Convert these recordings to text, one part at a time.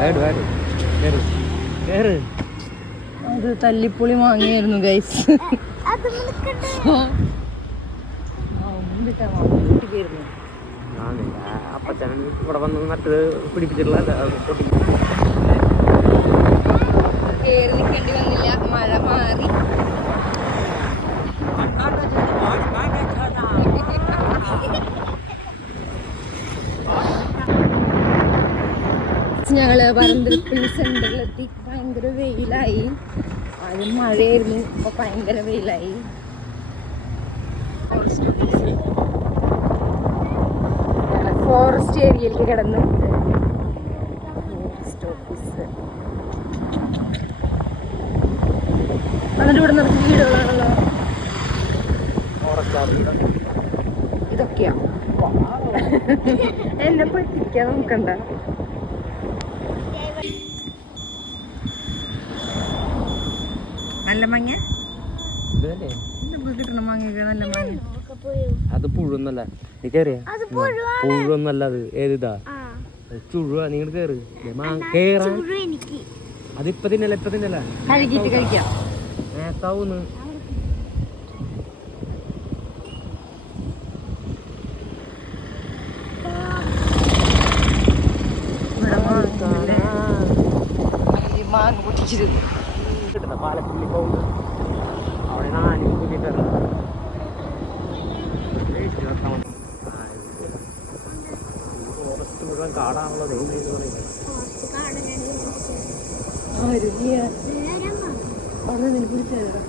വേട് വേട്. അത് തല്ലിപ്പൊളി വാങ്ങിയായിരുന്നു ഗൈസ് അപ്പച്ചൻ ഇവിടെ വന്ന് നട്ട് പിടിപ്പിച്ചിട്ടുള്ള നിൽക്കേണ്ടി വന്നില്ല മഴ മാറി. ഞങ്ങൾ പരന്തരപ്പള്ളി സെന്ററിലെത്തി ഭയങ്കര വെയിലായി. ആദ്യം മഴയായിരുന്നു ഇപ്പൊ ഭയങ്കര വെയിലായി. ഫോറസ്റ്റ് ഏരിയയിലേക്ക് കിടന്നു. ഫോറസ്റ്റ് ഓഫീസ് എന്നിട്ട് ഇവിടെ നിറച്ച് വീടുകളാണല്ലോ. ഇതൊക്കെയാ. എന്നെ പറ്റിക്കാൻ നോക്കണ്ട. നല്ല മങ്ങ കിട്ടണ മങ്ങ അത് പുഴുന്നല്ല. നീ കയറിയ പുഴുവൊന്നല്ല അത്. ഏതിതാ? ചുഴുവ. നീ ഇങ്ങോട്ട് കേറ്. അതിപ്പ തിന്നല്ല ഇപ്പൊ തിന്നല്ല? കഴുകിട്ട് കഴിക്കാം. നേത്താവൂന്ന് പൊട്ടിച്ചിരുന്നു. കിട്ടുന്ന പാലപ്പള്ളി. അവിടെ പിടിച്ചേരാ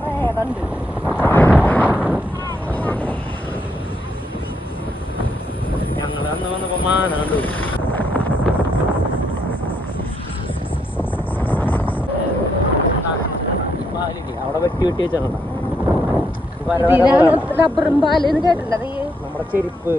പ്രേതണ്ട് ഞങ്ങൾ അന്ന് വന്നപ്പോ മാന കണ്ടു അവിടെ വെട്ടി വെട്ടി വെച്ചാണ്. നമ്മുടെ ചെരുപ്പ്.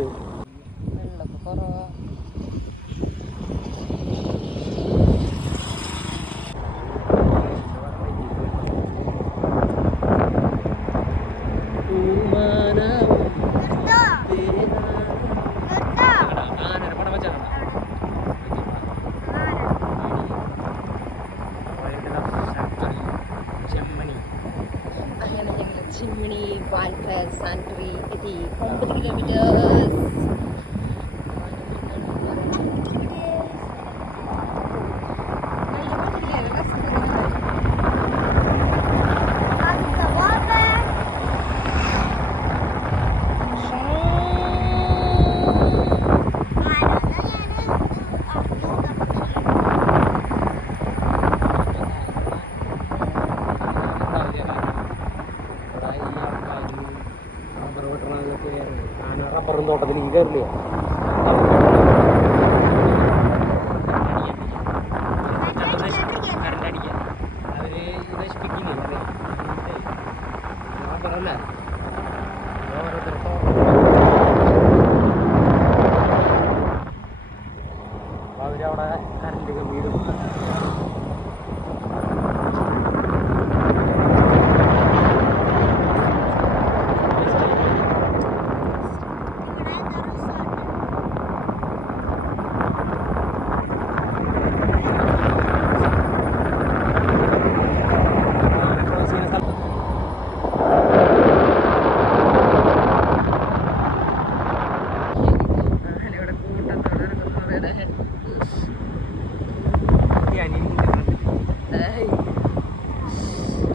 അവരവിടെ കറണ്ട് കമ്പിയിടും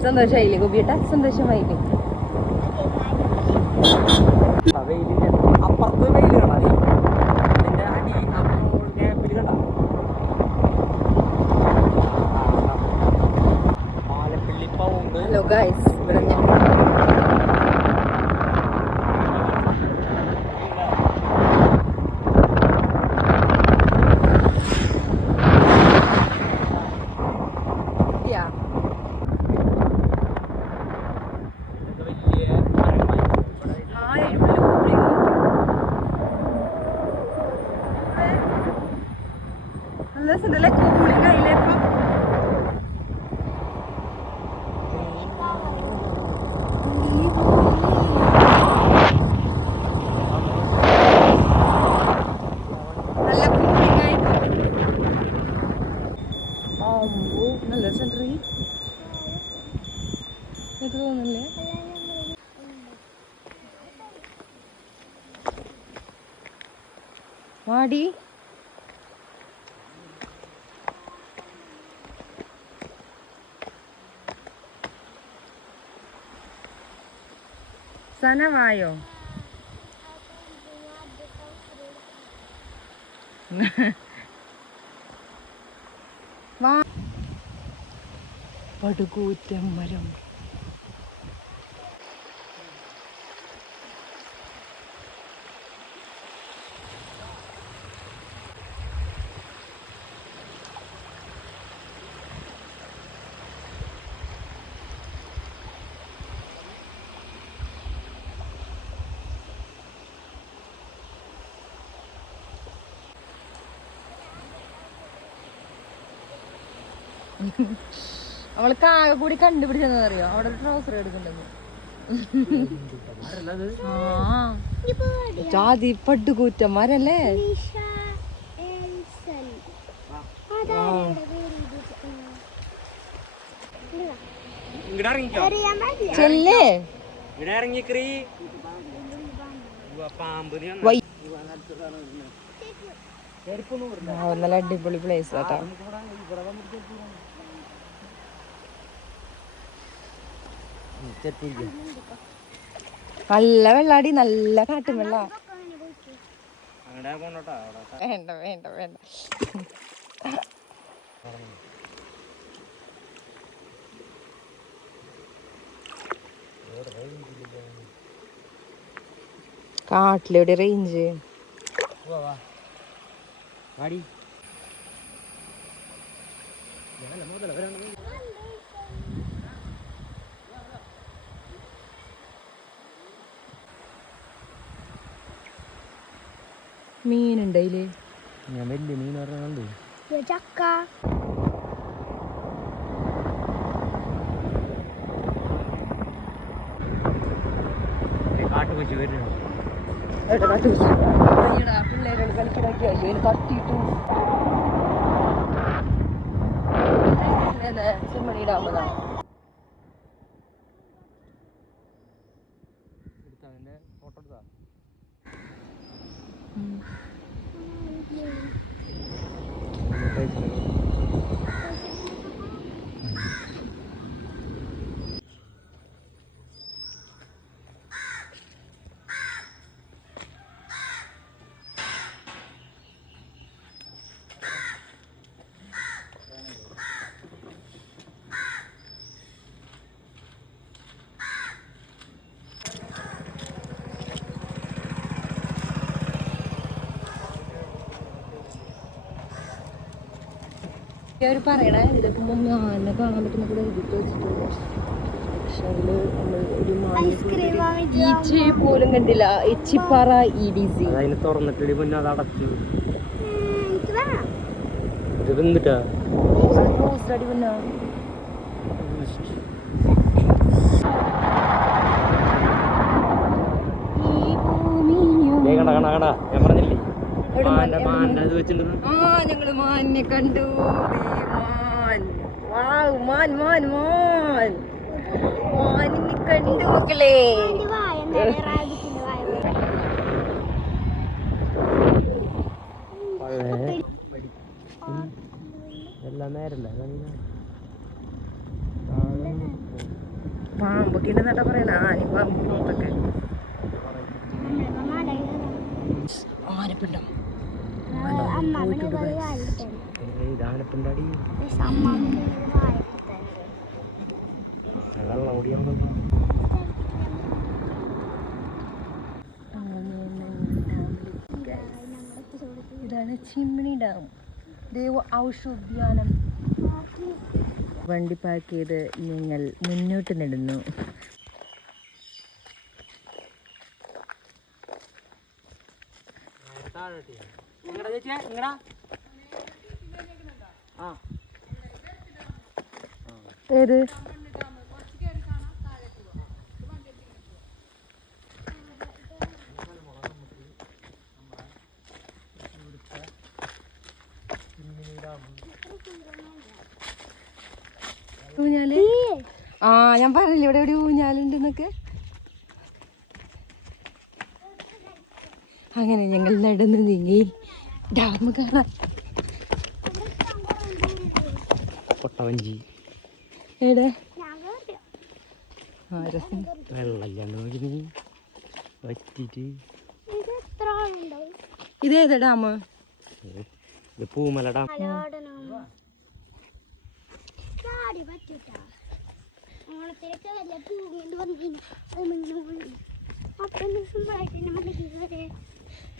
സന്തോഷമായില്ലേ? ഗോപിയേട്ടാ സന്തോഷമായില്ലേ വെയിലിന്റെ അപ്പുറത്ത് വെയിൽ കാണാം നീ അതിന്റെ അടി ഗ്യാപ്പിൽ കണ്ട ആലപ്പള്ളി പൗണ്ട് ഹലോ ഗൈസ് ഇവിടെ ഞങ്ങൾ എനിക്ക് തോന്നുന്നില്ലേ വാടി. സനവായോ? പടുകൂറ്റം മരം. അവൾക്ക് ആകെ കൂടി കണ്ടുപിടിച്ചെന്നറിയോ അവിടെ ട്രൗസർ എടുക്കണ്ടെന്ന് ആ. ജാതി പട്ടുകൂറ്റ നിഷ എൽസൺ. അതാണ് ഇങ്ങടെ ഇറങ്ങിക്കോ. അറിയാൻ പാടില്ല. ചെല്ലേ? നല്ല അടിപൊളി പ്ലേസ് കേട്ടോ നല്ല വെള്ളാടി നല്ല കാട്ടും വെള്ള. വേണ്ട വേണ്ട വേണ്ട. കാട്ടിലെവിടെ റേഞ്ച് വാടി. അതിൽ ഞാൻ വലിയ മീൻ പറഞ്ഞുണ്ട് ചക്ക കാട്ടുകൊച്ചു വരുന്നു പിള്ളേരോട് കളിക്കിടക്കി അതിൽ തട്ടിയിട്ടു ചെമ്മണിയിടാമതാ എടുത്തവന്റെ അവർ പറയണേ ഇതിപ്പോ കാണാൻ പറ്റുന്ന കൂടെ എഴുതിട്ട് വെച്ചിട്ടുണ്ട്. പക്ഷെ ഒരു പോലും കണ്ടില്ല. Echippara E D C. അതിന് തുറന്നിട്ട് പിന്നെ അത് അടച്ചു. അടി പിന്നെ. ഈ ഭൂമിയും ദേ കണ്ട കണ്ട കണ്ട ആ ഞങ്ങൾ മാനിനെ കണ്ടു. മാൻ. വാവ് മാൻ മാൻ മാൻ. മാനിനെ കണ്ടു മക്കളെ. എല്ലാം നേരല്ല? പാമ്പൊക്കെ ഉണ്ടെന്നാട്ടാ പറയണ ആനി പാമ്പ് ഓടിയാൽ ഇതാണ് ചിമ്മിണി ഡാം. ദേവ ഔഷോദ്യാനം വണ്ടി പാർക്ക് ചെയ്ത് ഞങ്ങൾ മുന്നോട്ട് നടന്നു ഇങ്ങടാ ചേച്ചിയാ നിങ്ങടാ ആ ഏത് ഊഞ്ഞാൽ? ആ ഞാൻ പറഞ്ഞില്ല ഇവിടെ ഒരു ഊഞ്ഞാലുണ്ട് എന്നൊക്കെ അങ്ങനെ ഞങ്ങൾ നടന്ന് നീങ്ങി. ഡാം കാണാൻ. ആ രസം. വെള്ളമില്ലാണ്ട് നോക്കി നീ. വറ്റിട്ട്. ഇതേതാ ഡാം ഇത് പൂമല ഡാം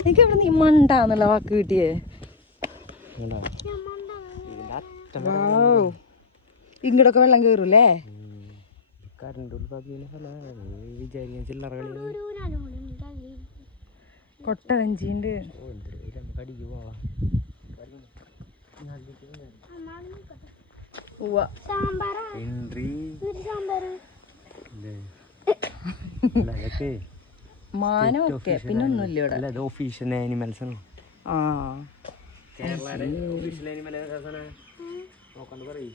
എനിക്ക് ഇവിടെ നീ മണ്ടാന്നുള്ള വാക്ക് കിട്ടിയേ? കണ്ടോ? ഞാൻ മണ്ടാണ് ഇതിന്റെ അറ്റം വൗ. ഇങ്ങോട്ടൊക്കെ വെള്ളം കയറൂലേ. കൊട്ട വഞ്ചിണ്ട് മാനമൊക്കെ പിന്നെ ഒന്നുമില്ല ഇവിടെ. ഒഫീഷ്യൽ ആനിമൽസ് ആണ്. ആ. കേരള ആനിമൽ നോക്കണ്ട് പറയും.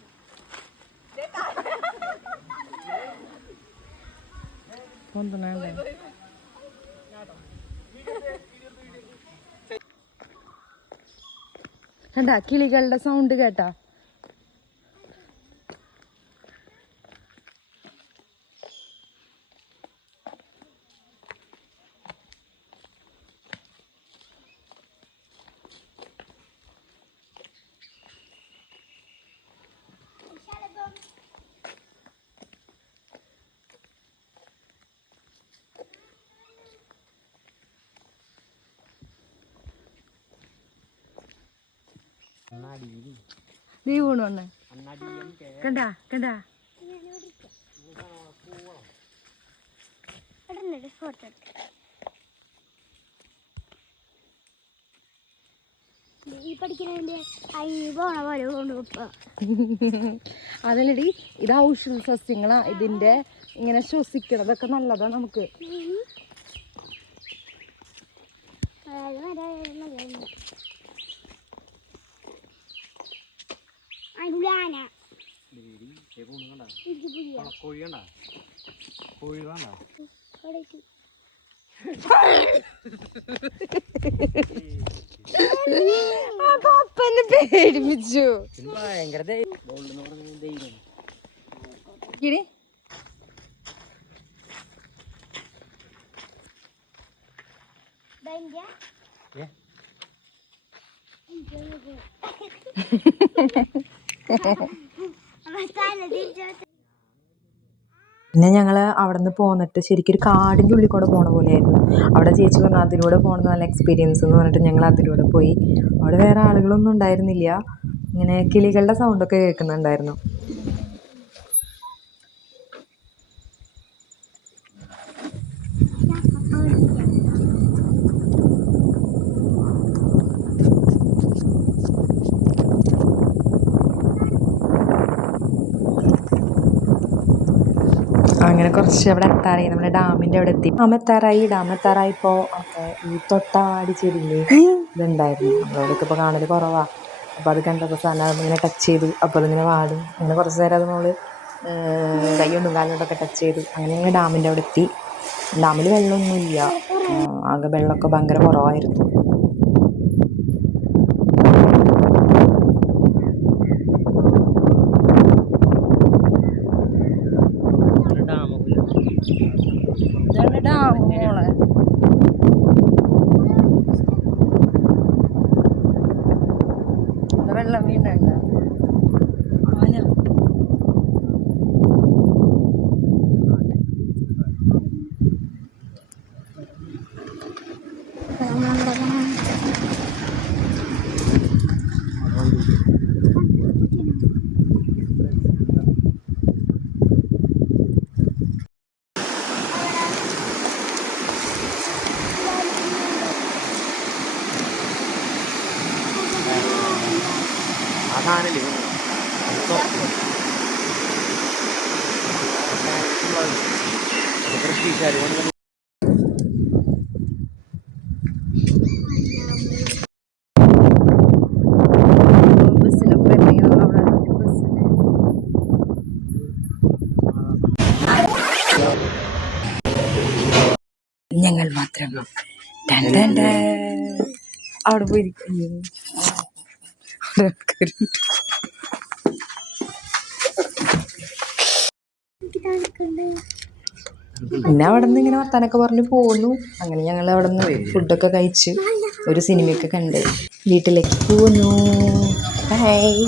പോയിരിക്കും കൊണ്ടുവന്നേ കണ്ടാ കിളികളുടെ സൗണ്ട് കേട്ടാ നീ വീണു വന്ന്? കണ്ടാ കണ്ടാ? അതല്ലടി ഇത് ഔഷധ സസ്യങ്ങളാ. ഇതിന്റെ ഇങ്ങനെ ശ്വസിക്കണതൊക്കെ നല്ലതാ നമുക്ക്. പുതിയ. കോഴി കണ്ട? കോഴി കണ്ട? അപ്പനെ പേടിപ്പിച്ചു. ഭയങ്കര ധൈര്യം പിന്നെ ഞങ്ങൾ അവിടെ നിന്ന് പോന്നിട്ട് ശരിക്കും ഒരു കാടിന്റെ ഉള്ളിൽ കൂടെ പോണ പോലെയായിരുന്നു. അവിടെ ചേച്ചി പറഞ്ഞു അതിലൂടെ പോകണത് നല്ല എക്സ്പീരിയൻസ് എന്ന് പറഞ്ഞിട്ട് ഞങ്ങൾ അതിലൂടെ പോയി. അവിടെ വേറെ ആളുകളൊന്നും ഉണ്ടായിരുന്നില്ല. ഇങ്ങനെ കിളികളുടെ സൗണ്ടൊക്കെ കേൾക്കുന്നുണ്ടായിരുന്നു. അങ്ങനെ കുറച്ച് അവിടെ എത്താറായി. നമ്മുടെ ഡാമിന്റെ അവിടെ എത്തി. ഡാം എത്താറായി ഡാം എത്താറായപ്പോൾ അപ്പോൾ ഈ തൊട്ടാടി ചെടിയിൽ ഇതുണ്ടായിരുന്നു. നമ്മളവിടെയൊക്കെ ഇപ്പോൾ കാണൽ കുറവാ. അപ്പോൾ അത് കണ്ടപ്പോൾ സാധനം ഇങ്ങനെ ടച്ച് ചെയ്തു. അപ്പോൾ അതിങ്ങനെ വാടും. അങ്ങനെ കുറച്ച് നേരം അത് നമ്മൾ കൈകൊണ്ടും കാലുകൊണ്ടൊക്കെ ടച്ച് ചെയ്തു. അങ്ങനെ ഞങ്ങൾ ഡാമിന്റെ അവിടെ എത്തി. ഡാമിൽ വെള്ളമൊന്നുമില്ല. ആകെ വെള്ളമൊക്കെ ഭയങ്കര കുറവായിരുന്നു ഡാമൊക്കെ ഇതാണ് ഡാം മോളെ ഇവിടെ വെള്ളം വീണണ്ട ആന നമ്മളവിടെ ബ്രിട്ടീഷുകാർ കൊണ്ട് ബസ്സിലൊക്കെ വരണമെങ്കിൽ നമ്മളവിടെ ബസ്സിൽ ടൻ. അവിടെ പോയിരിക്കും എനിക്ക് പിന്നെ അവിടെ നിന്ന് ഇങ്ങനെ വർത്താനൊക്കെ പറഞ്ഞു പോന്നു. അങ്ങനെ ഞങ്ങൾ അവിടെ നിന്ന് ഫുഡൊക്കെ കഴിച്ച് ഒരു സിനിമയൊക്കെ കണ്ട് വീട്ടിലേക്ക് പോന്നു. ബൈ.